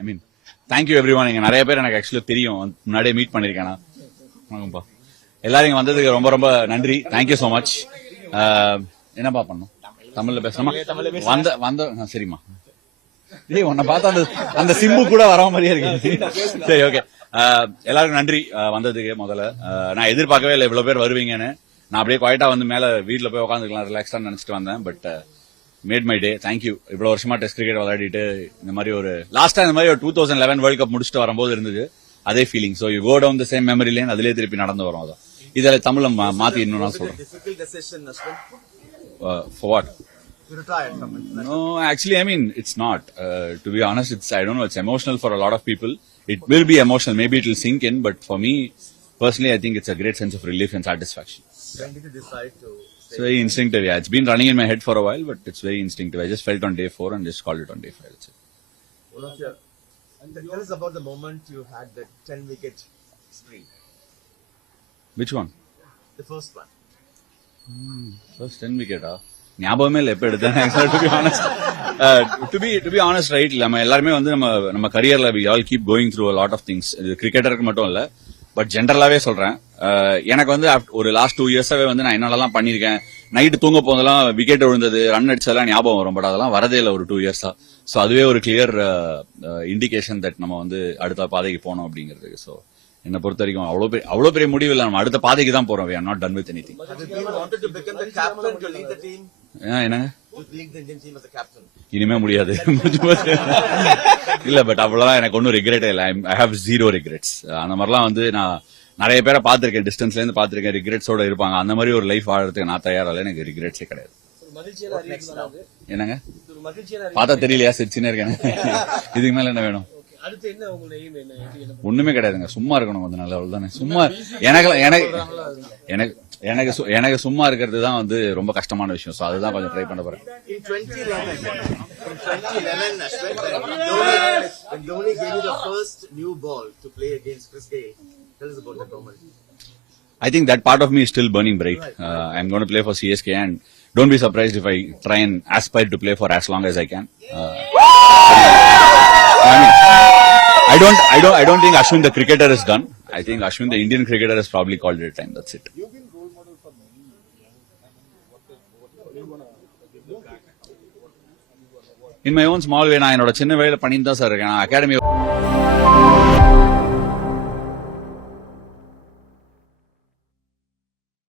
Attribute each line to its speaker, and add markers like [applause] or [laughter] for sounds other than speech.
Speaker 1: I mean thank you everyone இங்கே நிறைய பேர் எனக்கு ஆக்சுவலாக தெரியும். முன்னாடியே மீட் பண்ணியிருக்கேன் வணக்கம்ப்பா எல்லாரும் இங்கே வந்ததுக்கு ரொம்ப ரொம்ப நன்றி. தேங்க்யூ ஸோ மச் என்னப்பா பண்ணும் தமிழில் பேசணுமா? வந்த வந்த சரிம்மா. ஏய் உன்னை பார்த்தா அந்த அந்த சிம்பு கூட வர மாதிரியே இருக்கு. சரி ஓகே எல்லாருக்கும் நன்றி. வந்ததுக்கு முதல்ல. நான் எதிர்பார்க்கவே இல்லை இவ்வளவு பேர் வருவீங்கன்னு. நான் அப்படியே குவாய்ட்டா வந்து மேல வீட்ல போய் உட்காந்துக்கலாம் ரிலாக்ஸ்டா நினைச்சிட்டு வந்தேன். But made my day thank you இவ்வளவு வருஷமா டெஸ்ட் கிரிக்கெட் விளையாடிட்டு இந்த மாதிரி ஒரு லாஸ்டா இந்த மாதிரி ஒரு two thousand eleven world cup முடிச்சுட்டு வரும்போது இருந்தது. அதே feeling so you go down the same memory lane அதிலே திருப்பி நடந்து வரும். அதான். இதில் தமிழ்ல மா- மாத்தி இன்னும் நான்
Speaker 2: Ashwin.
Speaker 1: For what
Speaker 2: retired.
Speaker 1: No, actually, I mean, it's not. Uh, to be honest, it's, I don't know, it's emotional for a lot of people. It will be emotional. Maybe it will sink in, but for me, personally, I think it's a great sense of relief and satisfaction.
Speaker 2: When did you decide to
Speaker 1: It's very instinctive, yeah. It's been running in my head for a while, but it's very instinctive. I just felt on day four and just called it on day five. That's it.
Speaker 2: of your tell us about the moment you had the 10 wicket spree
Speaker 1: Which one?
Speaker 2: the first one.
Speaker 1: First 10 wicket, ah. ஞாபகமே இல்லை எப்போ எடுத்தேன் to be honest to be to be honest right நம்ம எல்லாருமே வந்து நம்ம நம்ம கரியர்ல we all keep going through lot of things இது கிரிக்கெட்டருக்கு மட்டும் இல்ல பட் ஜென்ரலாவே சொல்றேன். Uh, எனக்கு வந்து ஒரு லாஸ்ட் டூ இயர்ஸாவே வந்து நான் என்னெல்லாம் பண்ணியிருக்கேன். நைட்டு தூங்க போதெல்லாம் விக்கெட் விழுந்தது ரன் அடிச்சதெல்லாம் ஞாபகம் வரும் பட் அதெல்லாம் வரதே இல்லை ஒரு டூ இயர்ஸா ஸோ அதுவே ஒரு கிளியர் இண்டிகேஷன் தட் நம்ம வந்து அடுத்த பாதைக்கு போனோம் அப்படிங்கிறது ஸோ என்னை பொறுத்த வரைக்கும் அவ்வளோ பெரிய அவ்வளோ பெரிய முடிவு இல்லை. நம்ம அடுத்த பாதைக்கு தான் போறோம். We are not done with anything
Speaker 2: have you been wanted to become the captain to lead the team
Speaker 1: என்னங்க? இனிமே முடியாது. [laughs] இல்ல பட் அவ்வளவுதான். எனக்கு ஒன்றும் ரிக்ரெட்டே இல்லை. ஐ ஹேவ் ஜீரோ ரிக்ரெட்ஸ் அந்த மாதிரிலாம் வந்து நான் நிறைய பேரை பார்த்திருக்கேன். டிஸ்டன்ஸ்ல இருந்து பார்த்திருக்கேன். ரிக்ரெட்ஸோட இருப்பாங்க. அந்த மாதிரி ஒரு லைஃப் வாழறதுக்கு நான் தயாரில்லை எனக்கு ரிக்ரெட்ஸே கிடையாது. என்னங்க? பார்த்தா தெரியலையா? சிரிச்சுனே இருக்கேன். [laughs] இதுக்கு மேல என்ன வேணும்? ஒண்ணுமே கிடையாதுங்க சும்மா இருக்கணும் கொஞ்சம் நல்ல தானே சும்மா எனக்கு எனக்கு எனக்கு எனக்கு சும்மா இருக்கிறது தான் வந்து ரொம்ப கஷ்டமான விஷயம் சோ அதுதான் கொஞ்சம் ட்ரை பண்ண போறேன்
Speaker 2: in 2011 in 2011 Ashwin when Dhoni, when Dhoni gave you the first new ball to play against Chris Gayle tell us about that moment
Speaker 1: I think that part of me is still burning bright. Uh, I'm going to play for CSK and don't be surprised if I try and aspire to play for as long as I. Uh, don't, I don't, I don't think Ashwin the cricketer is done. I think Ashwin the Indian cricketer has probably called it time. That's it. In my own small way, நான் என்னோட சின்ன வேலையில பண்ணிட்டு தான் sir இருக்கேன் academy